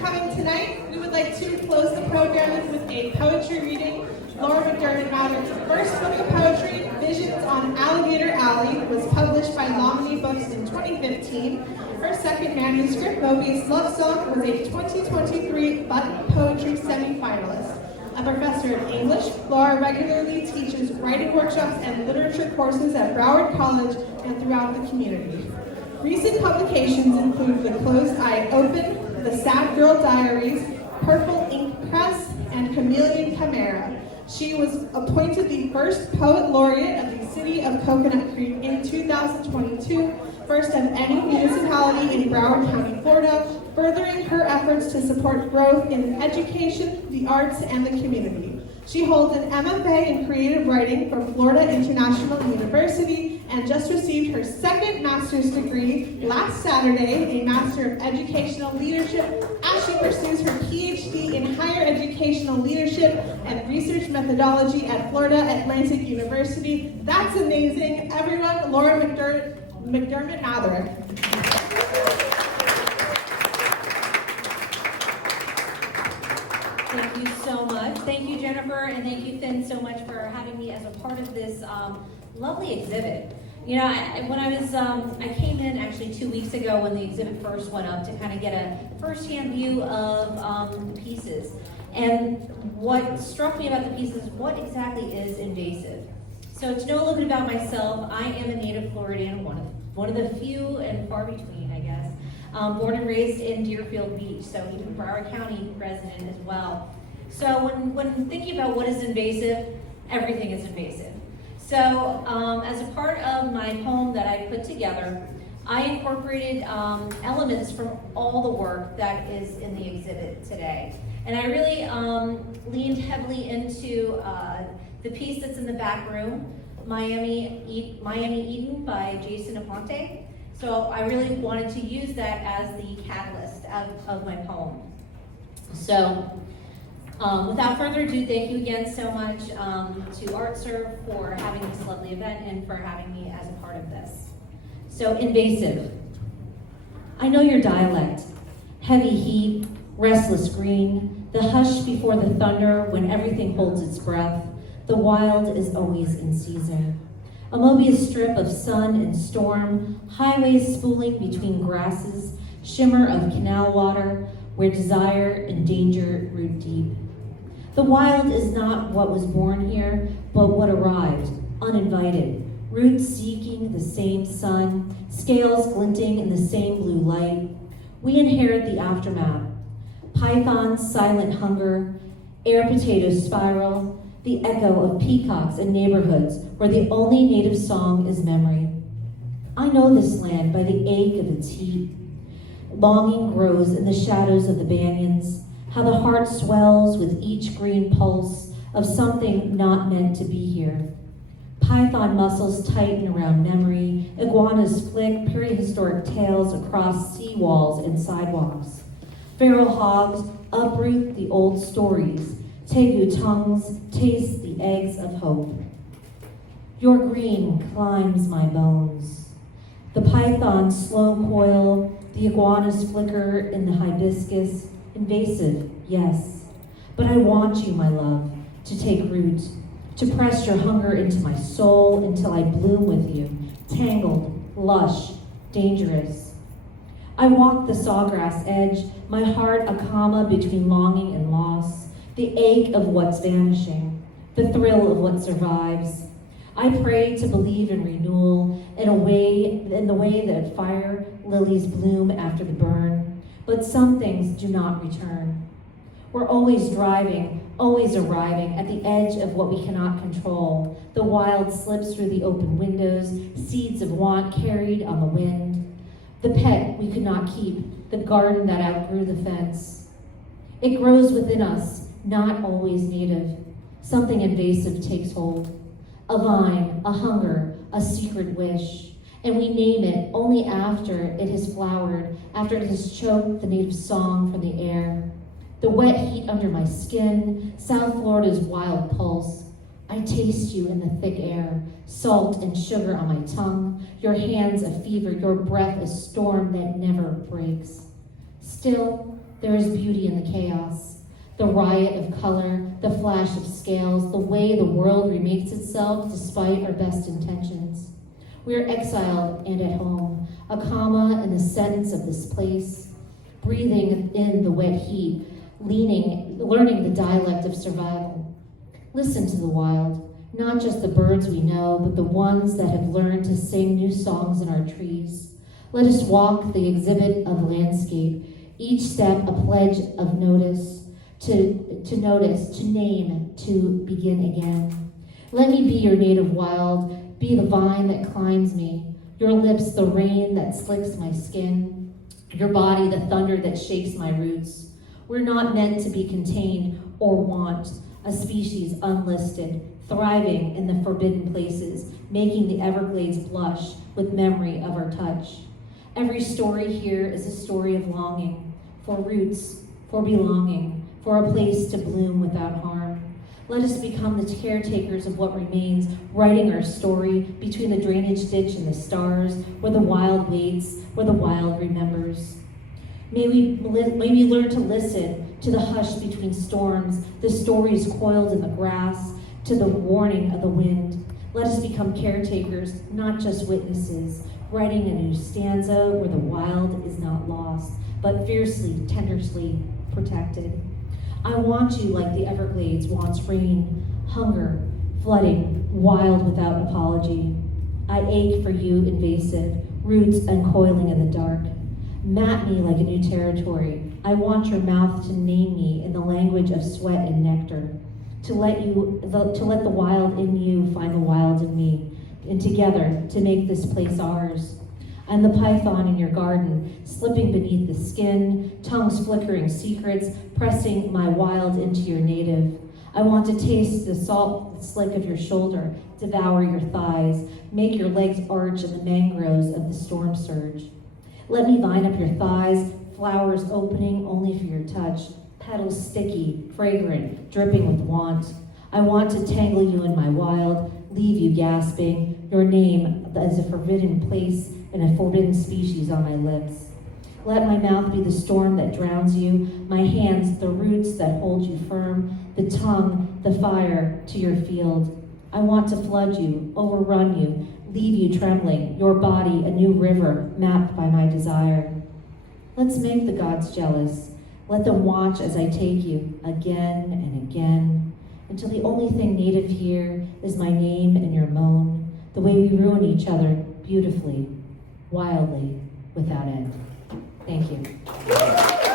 coming tonight. We would like to close the program with a poetry reading. McDermott Matheric first book of poetry, Visions on Alligator Alley, was published by Lomini Books in 2015. Her second manuscript, Mobius Love Song, was a 2023 Button Poetry semi-finalist. A professor of English, Laura regularly teaches writing workshops and literature courses at Broward College and throughout the community. Recent publications include The Closed Eye Open, The Sad Girl Diaries, Purple Ink Press, and Chameleon Chimera. She was appointed the first poet laureate of the city of Coconut Creek in 2022, first of any municipality in Broward County, Florida, furthering her efforts to support growth in education, the arts, and the community. She holds an MFA in creative writing from Florida International University and just received her second master's degree last Saturday, a Master of Educational Leadership, as she pursues her PhD in Higher Educational Leadership and Research Methodology at Florida Atlantic University. That's amazing. Everyone, Laura McDermott Matheric. Thank you so much. Thank you, Jennifer, and thank you, Finn, so much for having me as a part of this lovely exhibit. You know, I came in actually 2 weeks ago when the exhibit first went up to kind of get a first-hand view of the pieces. And what struck me about the pieces, what exactly is invasive? So to know a little bit about myself, I am a native Floridian, one of the few and far between, I guess. Born and raised in Deerfield Beach, so even Broward County resident as well. So when thinking about what is invasive, everything is invasive. So as a part of my poem that I put together, I incorporated elements from all the work that is in the exhibit today. And I really leaned heavily into the piece that's in the back room, Miami Eden by Jason Aponte. So I really wanted to use that as the catalyst of my poem. So without further ado, thank you again so much to ArtServe for having this lovely event and for having me as a part of this. So invasive. I know your dialect. Heavy heat, restless green, the hush before the thunder when everything holds its breath. The wild is always in season. A Mobius strip of sun and storm, highways spooling between grasses, shimmer of canal water, where desire and danger root deep. The wild is not what was born here, but what arrived, uninvited, roots seeking the same sun, scales glinting in the same blue light. We inherit the aftermath. Python's silent hunger, air potato spiral, the echo of peacocks in neighborhoods where the only native song is memory. I know this land by the ache of its heat. Longing grows in the shadows of the banyans, how the heart swells with each green pulse of something not meant to be here. Python muscles tighten around memory, iguanas flick prehistoric tails across seawalls and sidewalks. Feral hogs uproot the old stories. Tegu tongues taste the eggs of hope. Your green climbs my bones. The pythons slow coil, the iguanas flicker in the hibiscus. Invasive, yes. But I want you, my love, to take root, to press your hunger into my soul until I bloom with you, tangled, lush, dangerous. I walk the sawgrass edge, my heart a comma between longing and loss. The ache of what's vanishing, the thrill of what survives. I pray to believe in renewal in the way that fire lilies bloom after the burn, but some things do not return. We're always driving, always arriving at the edge of what we cannot control. The wild slips through the open windows, seeds of want carried on the wind. The pet we could not keep, the garden that outgrew the fence. It grows within us, not always native. Something invasive takes hold. A vine, a hunger, a secret wish. And we name it only after it has flowered, after it has choked the native song from the air. The wet heat under my skin, South Florida's wild pulse. I taste you in the thick air, salt and sugar on my tongue, your hands a fever, your breath a storm that never breaks. Still, There is beauty in the chaos, the riot of color, the flash of scales, the way the world remakes itself despite our best intentions. We are exiled and at home, a comma in the sentence of this place, breathing in the wet heat, learning the dialect of survival. Listen to the wild, not just the birds we know, but the ones that have learned to sing new songs in our trees. Let us walk the exhibit of landscape, each step a pledge of notice, to notice, to name, to begin again. Let me be your native wild, be the vine that climbs me, your lips the rain that slicks my skin, your body the thunder that shakes my roots. We're not meant to be contained or want, a species unlisted, thriving in the forbidden places, making the Everglades blush with memory of our touch. Every story here is a story of longing, for roots, for belonging, for a place to bloom without harm. Let us become the caretakers of what remains, writing our story between the drainage ditch and the stars, where the wild waits, where the wild remembers. May we learn to listen to the hush between storms, the stories coiled in the grass, to the warning of the wind. Let us become caretakers, not just witnesses, writing a new stanza where the wild is not lost, but fiercely, tenderly protected. I want you like the Everglades wants rain, hunger, flooding, wild without apology. I ache for you, invasive, roots uncoiling in the dark. Map me like a new territory. I want your mouth to name me in the language of sweat and nectar, to let the wild in you find the wild in me, and together to make this place ours. I'm the python in your garden, slipping beneath the skin, tongues flickering secrets, pressing my wild into your native. I want to taste the salt slick of your shoulder, devour your thighs, make your legs arch in the mangroves of the storm surge. Let me vine up your thighs, flowers opening only for your touch, petals sticky, fragrant, dripping with want. I want to tangle you in my wild, leave you gasping, your name as a forbidden place and a forbidden species on my lips. Let my mouth be the storm that drowns you, my hands the roots that hold you firm, the tongue the fire to your field. I want to flood you, overrun you, leave you trembling, your body a new river mapped by my desire. Let's make the gods jealous. Let them watch as I take you again and again, until the only thing native here is my name and your moan, the way we ruin each other beautifully, wildly, without end. Thank you.